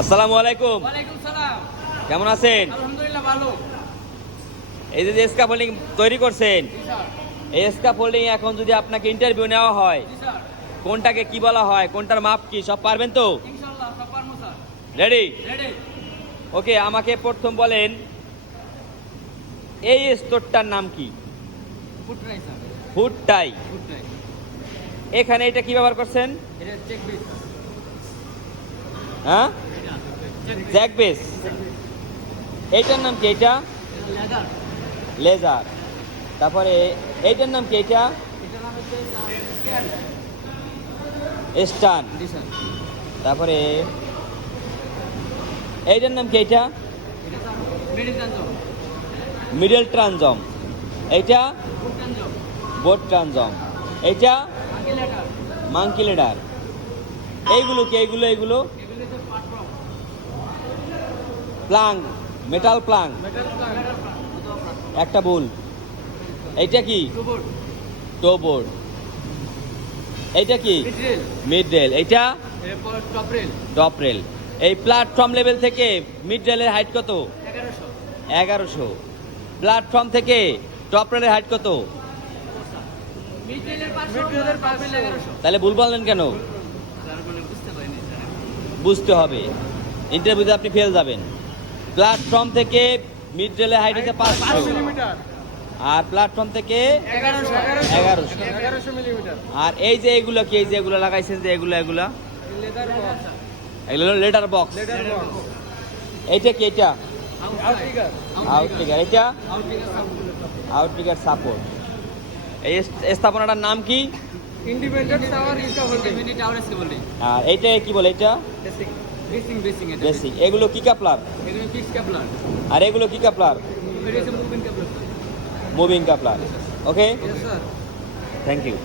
আসসালামু আলাইকুম। কেমন আছেন? এই যে স্কাফোল্ডিং তৈরি করছেন এই স্কাফোল্ডিং এখন যদি আপনাকে ইন্টারভিউ নেওয়া হয় কোনটাকে কি বলা হয় কোনটার মাপ কি সব পারবেন তো? রেডি ওকে আমাকে প্রথম বলেন এই স্তরটার নাম কি? ফুড টাই এখানে এটা কি ব্যবহার করছেন? হ্যাঁ? জ্যাক বেস এইটার নাম কি এটা লেজার তারপরে এইটার নাম কি এটা স্টান তারপরে এইটার নাম কি এটা মিডল ট্রানজম এইটা? বোট ট্রানজম এইটা? মাঙ্কি লিডার এইগুলো কি? এইগুলো এইগুলো? প্লাং মেটাল প্লাং একটা বুল। এইটা কি? টো বোর্ড এইটা কি? মিডরেল। মিড রেল এইটা টপ রেল। এই প্ল্যাটফর্ম লেভেল থেকে মিড রেলের হাইট কত? এগারোশো। প্ল্যাটফর্ম থেকে টপ রেলের হাইট কত? তাহলে ভুল বললেন কেন? স্যার। বুঝতে হবে। ইন্টারভিউতে আপনি ফেল যাবেন। প্ল্যাটফর্ম থেকে মিড রেলের হাইট হচ্ছে পাঁচশো আর প্ল্যাটফর্ম থেকে এগারোশো। আর এই যে এগুলো কি এই যে এগুলো লাগাইছেন যে এগুলো এগুলা? এগুলো লেটার বক্স। এইটা কি এটা আউটরিগার আউটরিগার এটা আউটরিগার আউটরিগার সাপোর্ট। এই স্থাপনাটার নাম কি? আর এইটা কি বলে এটা বেসিং বেসিং এটা। বেসিক এগুলো কি কাপলার? এগুলো ফিক্স কাপলার? আর এগুলো কি coupler? Moving coupler. Moving coupler. Okay thank you